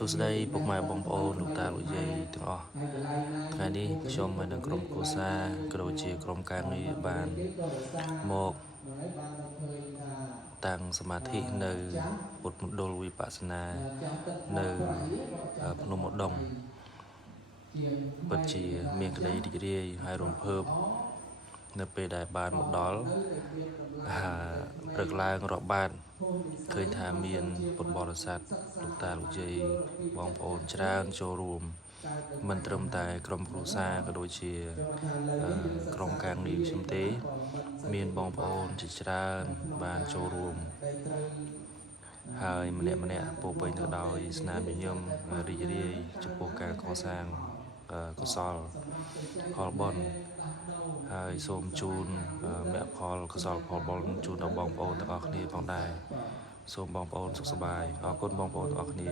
សួស្តីពុកម៉ែបងប្អូនលោកតាលោកយាយទាំងអស់ថ្ងៃនេះខ្ញុំហើយនឹងក្រុមគ្រួសារក៏ដូចជាក្រុមការងារបានមកតាំងសមាធិនៅពុទ្ធមណ្ឌលវិបស្សនានៅភ្នំឧដុង្គពិតជាមានក្តីរីករាយហើយរំភើបនៅពេលដែលបានមកដល់ព្រឹកឡើងរាប់បាតឃើញថាមានពុទ្ធបរិស័ទលោកតាលោកយាយបងប្អូនច្រើនចូលរួមមិនត្រឹមតែក្រុមគ្រួសារក៏ដូចជាក្រុមការងារខ្ញុំទេមានបងប្អូនជាច្រើនបានចូលរួមហើយម្នាក់ពោពេញទៅដោយស្នាមញញឹមរីករាយចំពោះការកសាងកុសលផលបុណ្យហើយសូមជូនមគ្គផលកុសលផលបុណ្យជូនដល់បងប្អូនទាំងអស់គ្នាផងដែរសូមបងប្អូនសុខសប្បាយអរគុណបងប្អូនទាំងអស់គ្នា